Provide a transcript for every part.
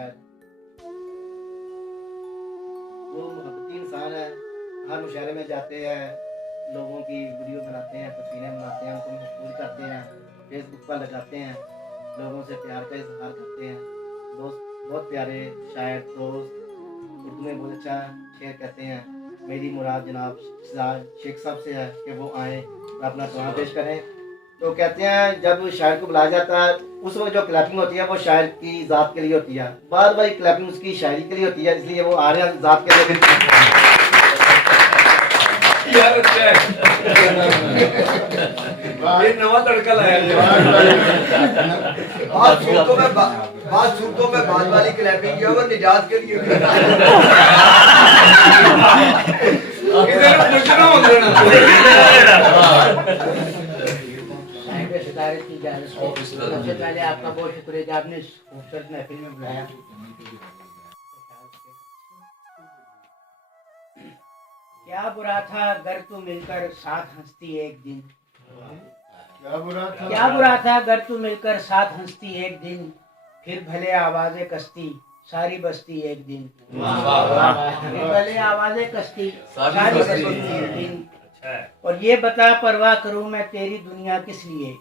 शायर, वो मोहब्बती इंसान है। हर मुशायरे में जाते हैं, लोगों की वीडियो बनाते हैं, तस्वीरें बनाते हैं, उनको मशहूर करते हैं, फेसबुक पर लगाते हैं, लोगों से प्यार का इजहार करते हैं। दोस्त बहुत प्यारे शायर दोस्त, उर्दू में बहुत अच्छा शेर कहते हैं। मेरी मुराद जनाब शहजाद शेख साहब से है कि वो आए और अपना कलाम पेश करें। तो कहते हैं जब शायर को बुलाया जाता है उस वक्त जो क्लैपिंग होती है वो शायर की ज़ात के लिए होती है, बाद बार क्लैपिंग उसकी शायरी के लिए होती है, इसलिए वो आ रहे हैं ज़ात के लिए। ये नवा तड़का लाया बात सूरतों में बाद वाली क्लैपिंग किया वो निजात के लिए सबसे पहले आपका बहुत शुक्रिया कि आपने इस खूबसूरत महफिल में बुलाया। क्या बुरा था अगर तू मिलकर साथ हंसती एक दिन, क्या बुरा था अगर तू मिलकर साथ हंसती एक दिन, फिर भले आवाजें कसती सारी बस्ती एक दिन, फिर भले आवाजें कसती सारी बस्ती एक दिन। और ये बता परवाह करूं मैं तेरी दुनिया किस लिए,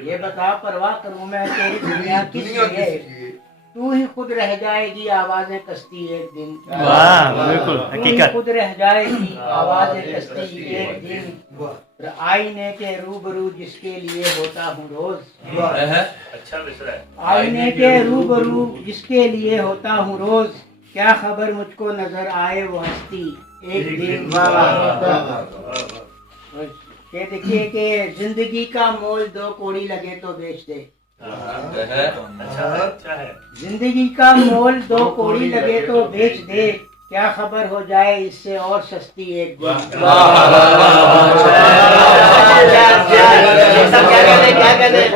ये बता परवाह करूं मैं तेरी दुनिया किस लिए, तू ही खुद रह जाएगी आवाजें कसती एक दिन, बिल्कुल तू ही खुद रह जाएगी आवाजें कसती एक दिन। आईने के रूबरू जिसके लिए होता हूँ रोज, अच्छा मिश्रा है। आईने के रूबरू जिसके लिए होता हूँ रोज, क्या खबर मुझको नजर आए वो हंसती एक दिन। ये देखिए कि जिंदगी का मोल 2 कौड़ी लगे तो बेच दे, अच्छा है। जिंदगी का मोल 2 कौड़ी लगे तो बेच दे, क्या खबर हो जाए इससे और सस्ती एक दिन।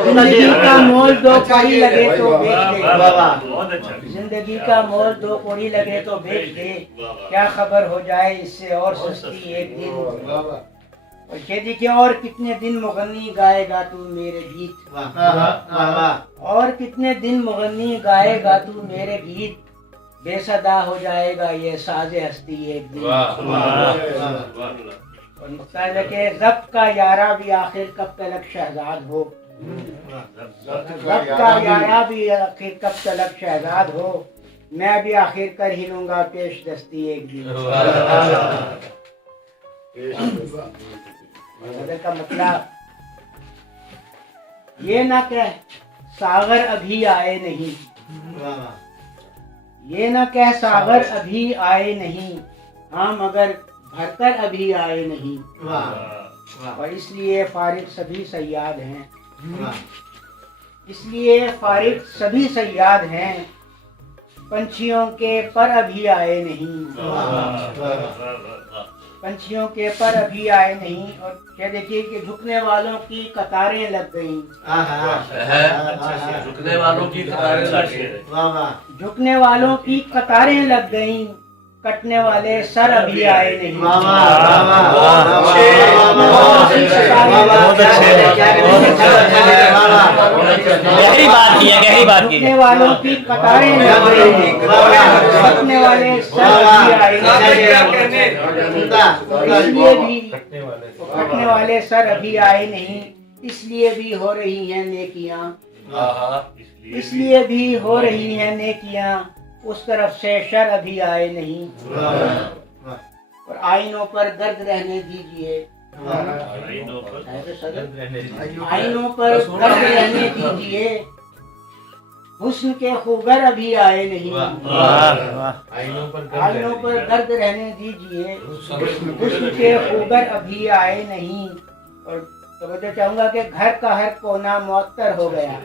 जिंदगी का मोल 2 कौड़ी लगे तो बेच दे, जिंदगी का मोल 2 कौड़ी लगे तो बेच दे, क्या खबर हो जाए इससे और सस्ती एक दिन। और ये देखिए और कितने दिन मुगन्नी गाएगा तू मेरे गीत, और कितने दिन मुगन्नी गाएगा तू मेरे गीत, बेसदा हो जाएगा ये साजे हस्ती एक दिन। और मुख्तार के ज़ब्त का यारा भी आखिर कब तलक शहजाद हो, ज़ब्त का यारा भी आखिर कब तलक शहजाद हो, मैं भी आखिर कर ही लूंगा पेश दस्ती एक दिन। का मतलब ये ना कह सागर अभी आए नहीं, ये ना कह सागर अभी आए नहीं, हाँ मगर भरकर अभी आए नहीं। और इसलिए फारिग सभी सयाद हैं, इसलिए फारिग सभी सयाद हैं, पंछियों के पर अभी आए नहीं, पंछियों के पर अभी आए नहीं। और क्या देखिए कि झुकने वालों की कतारें लग गईं, झुकने वालों की कतारें लग गई, झुकने वालों की कतारें लग गईं, कटने वाले सर अभी आए नहीं। बहुत अच्छे, गहरी बात की है, गहरी बात की। झुकने वालों की कतारें लग गईं, कटने वाले सर अभी आए नहीं, इसलिए भी कटने वाले सर अभी आए नहीं, इसलिए भी हो रही हैं नेकियां, इसलिए भी हो रही हैं नेकियां, उस तरफ से शर अभी आए नहीं। और आईनों पर दर्द रहने दीजिए, आईनों पर दर्द रहने दीजिए, हुस्न के खूगर अभी आए नहीं। आईनों पर दर्द रहने दीजिए, हुस्न के खूगर अभी आए नहीं। और तो मैं तो चाहूंगा कि घर का हर कोना मुअत्तर हो गया,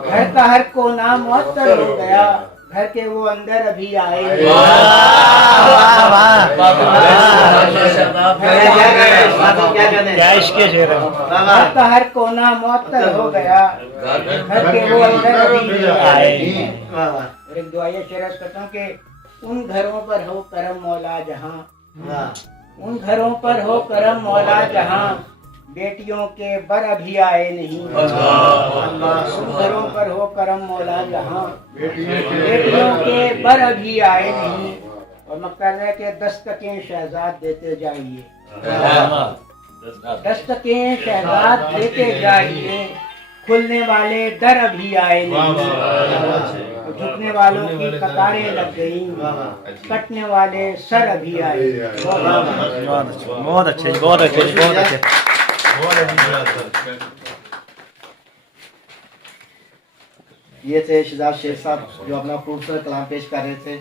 घर का हर कोना मुअत्तर हो गया, घर के वो अंदर अभी आए नहीं। क्या इसके शेर है। घर का हर कोना मुअत्तर हो गया, घर के वो अंदर अभी आए नहीं। और एक दुआ ये शेर करता हूँ कि उन घरों पर हो करम मौला जहाँ, उन घरों पर हो करम मौला जहाँ, बेटियों के बर अभी आए नहीं, सुंदरों पर हो करम मौला जहां, बेटियों के बर अभी आए नहीं। और मक्कर के दस्तकें शहजाद देते जाइए, दस्तकें शहजाद देते जाइए, खुलने वाले दर अभी आए नहीं। झुकने वालों की कतारें लग गई, कटने वाले सर अभी आए। बहुत अच्छे, बहुत अच्छे, बहुत अच्छे। ये थे शहजाद शेख साहब जो अपना खूबसूरत कलाम पेश कर रहे थे।